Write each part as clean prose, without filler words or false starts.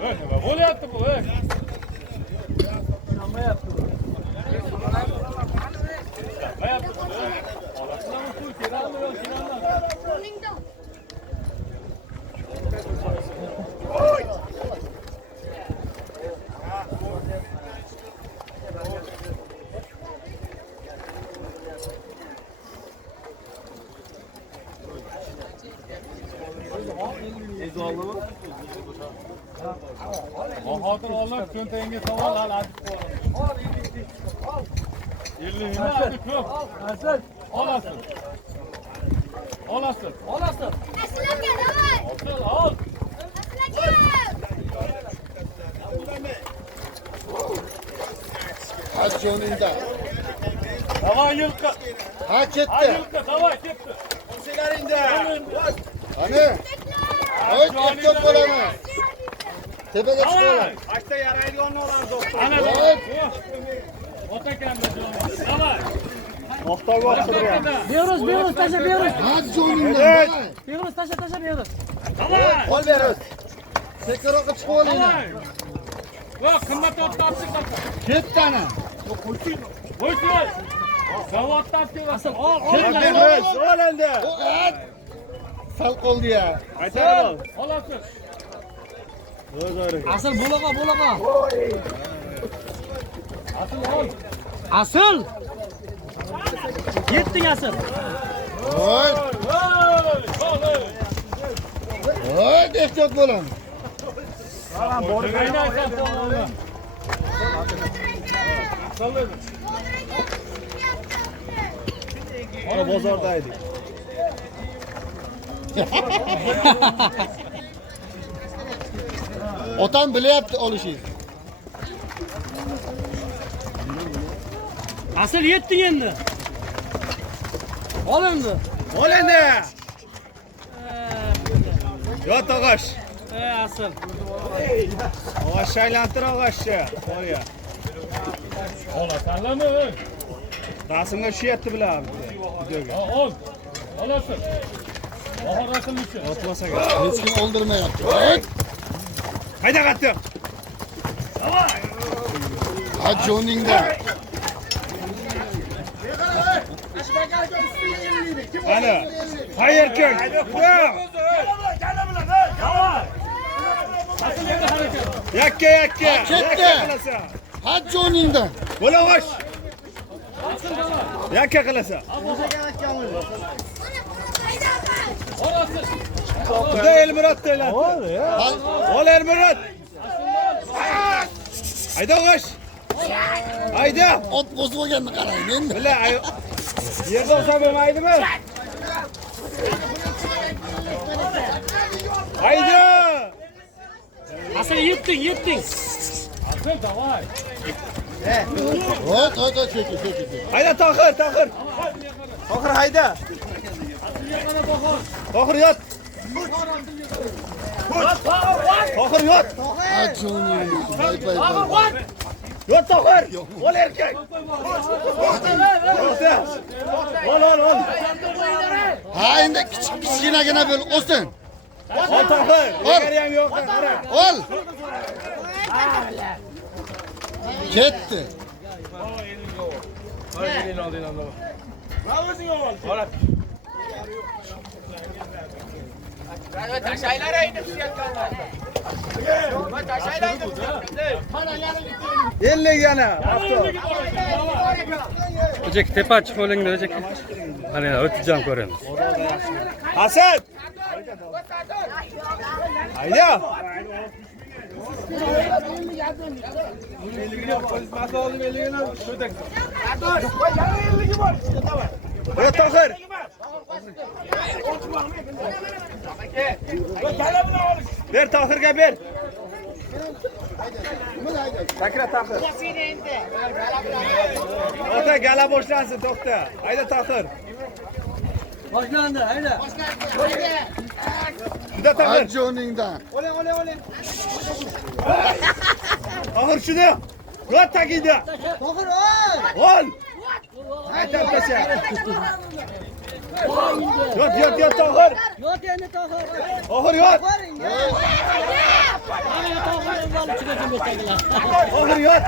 Nima bo'lyapti bu? Olmayapti. Xotin olib, cho'ntagingga savol azib qo'yaman. 50 nima azib ko'p. Asal. Olasin. Olasin. Olasin. Aslaka davay. Ol. Aslaka. Hadi yolunda. Davay yilqi. Ha ketdi. Yilqi, davay ketdi. Hani? Oy ketdi bo'lamiz. Tepaga chiqaman. Kaçta yaraydigan olar doktor. Ana. Otakamda jo'na. Davay. Doktor bostirgan. Beruz, tasha beruz. Hadi yolunda. Beruz, tasha beruz. Davay. Ol beruz. Sekiroqqa chiqib olinglar. Va qimmat o'ttabsiz qolsa. Ketdi ana. Qo'ysin. Zavoddan asıl ol. Beruz, ol endi. Sal qoldi ya. Qaytarib ol. Olasiz. Asıl bo'laqa. Asıl ol. Asıl. Yetding asıl. Oy. Oy, ehtiyot bo'ling. Qaynaysan qo'lni. Ana bozorda edik. Otam bilyapti olishingiz. Asıl yetding endi. Ol endi. Ol endi. Yot og'ash. Asıl. Og'ash aylantir og'ashni. Qo'ya. Olasanlarmi? Rasmga tushyapti bilan. Videoga. Ol. Olasın. Bahar asılmışı. Otmasak. Hech kim o'ldirmayapti. Oy. Hayda qattiq. Hadi yolunda. Ana. Hayır kök. Yakka. Ketdi. Hadi yolunda. Bo'la qo'sh. Yakka qilasa. Olasın. Xudo Elmurod to'yladi. Ol Elmurod. Hayda qo'sh. Hayda. Ot bozib olganini qarang endi. Bila yerda olsa bo'lmaydimi? Hayda. Asıl yetding. Asıl davay. Oy, çekil. Hayda Tohir. Tohir hayda. Tohir yot. Tohir yot. Hadi yolunda. Bay. Yot Tohir. Ol erkak. Ol. Ha endi kichkinagina bo'l o'sin. Ol Tohir. Yegari ham yo'q. Ol. Ketdi. Ellik yana. O'jek tepa chiqib olinglar o'jek. Mana o'tijam ko'ramiz. Hasan. Hayda. Ey Tohir. Ber Tohirga ber. Takra Tohir. Ota gala boshlansin to'xta. Hayda Tohir. Boshlandi, hayda. Juda Tohir. Hadi yolunda. Tohir shuni. Yot tagida. Tohir Ol. Aytib tasa. Yot Tohir. Yot endi Tohir. Tohir yot. Oy. Tohir yot.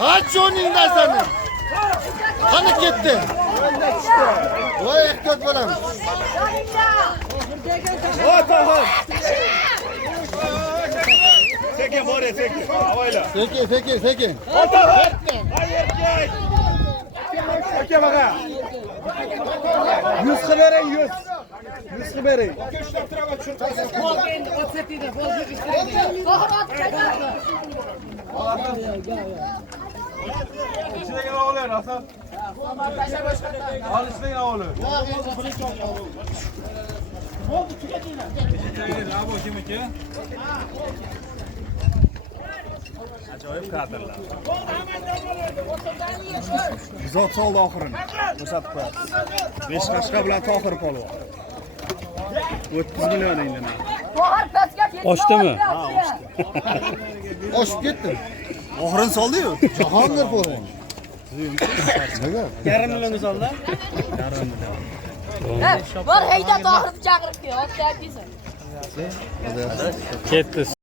Ha jo'ningda seni. Qani ketdi? Voy ehtiyot bo'lamiz. O Tohir. Sekin bor, sekin. Avayla. Sekin. O Tohir. Hay erkak. Aka baqa. 100 qilib bering, 100. 100 qilib bering. İçine oğlan Hasan. Al içine oğlan. Ajoyib kadrlar. Zot soldi oxirini. Ko'rsatib qo'yamiz. 5 qashqa bilan Tohir polvon. 30 million endi. Ochdimi? Oshib ketdi. Oxirini soldi-yu. Jahongir polvon. Nega? Yarim million soldi. Bor hayda to'g'ri chaqirib kel. Otda aytdingsan. Ketdi.